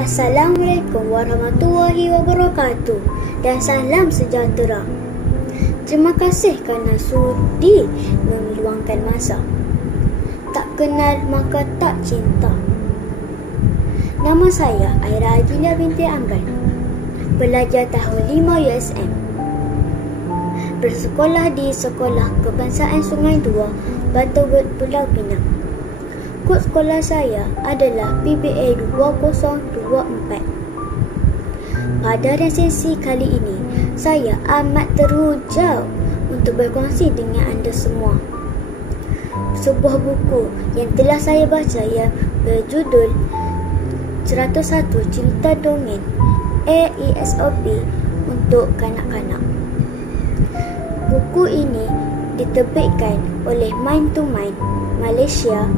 Assalamualaikum warahmatullahi wabarakatuh dan salam sejahtera. Terima kasih kerana sudi meluangkan masa. Tak kenal maka tak cinta. Nama saya Aira Adilah binti Amran, pelajar tahun 5 USM. Bersekolah di Sekolah Kebangsaan Sungai Dua, Butterworth, Pulau Pinang. Kod sekolah saya adalah PBA 2024. Pada resesi kali ini, saya amat teruja untuk berkongsi dengan anda semua sebuah buku yang telah saya baca yang berjudul 101 Cerita Dongeng AESOP untuk kanak-kanak. Buku ini diterbitkan oleh Mind to Mind Malaysia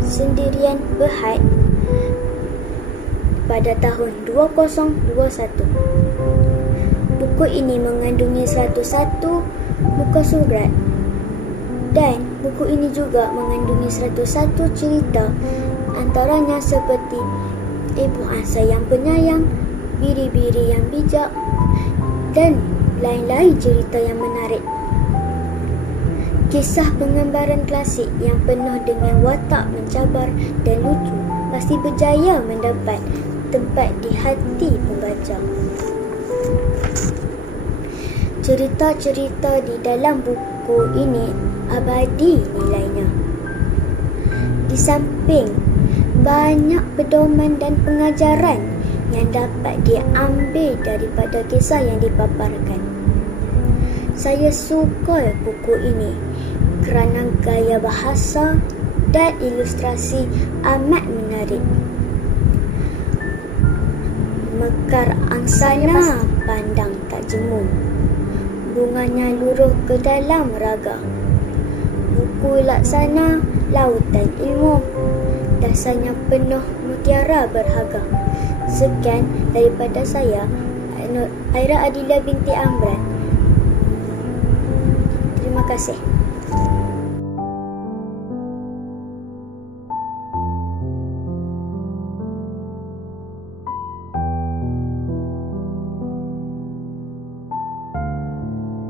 Sendirian Berhad pada tahun 2021. Buku ini mengandungi 101 muka surat dan buku ini juga mengandungi 101 cerita, antaranya seperti Ibu Angsa yang penyayang, Biri-biri yang bijak dan lain-lain cerita yang menarik. Kisah pengembaraan klasik yang penuh dengan watak mencabar dan lucu pasti berjaya mendapat tempat di hati pembaca. Cerita-cerita di dalam buku ini abadi nilainya. Di samping banyak pedoman dan pengajaran yang dapat diambil daripada kisah yang dipaparkan. Saya suka buku ini kerana gaya bahasa dan ilustrasi amat menarik. Mekar angsana pandang tak jemu, bunganya luruh ke dalam raga. Buku laksana lautan ilmu, dasarnya penuh mutiara berharga. Sekian daripada saya, Aira Adilah binti Amran. Terima kasih.